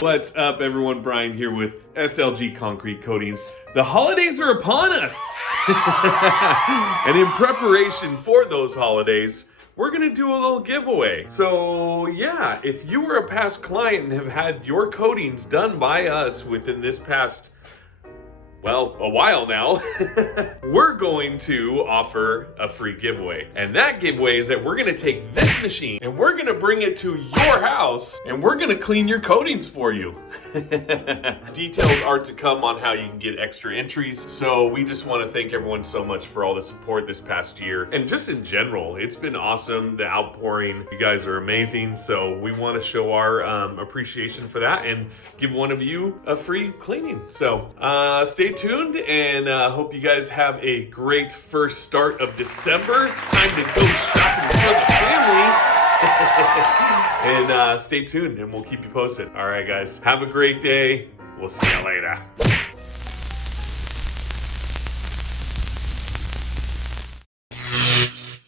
What's up, everyone? Brian here with SLG Concrete Coatings. The holidays are upon us. And in preparation for those holidays, we're gonna do a little giveaway. So yeah, if you were a past client and have had your coatings done by us within this past, well, a while now, we're going to offer a free giveaway. And that giveaway is that we're gonna take this machine and we're gonna bring it to your house and we're gonna clean your coatings for you. Details are to come on how you can get extra entries. So we just wanna thank everyone so much for all the support this past year. And just in general, it's been awesome, the outpouring. You guys are amazing. So we wanna show our appreciation for that and give one of you a free cleaning. So stay tuned and hope you guys have a great first start of December. It's time to go shopping for the family. And stay tuned and we'll keep you posted. All right, guys, have a great day. We'll see you later.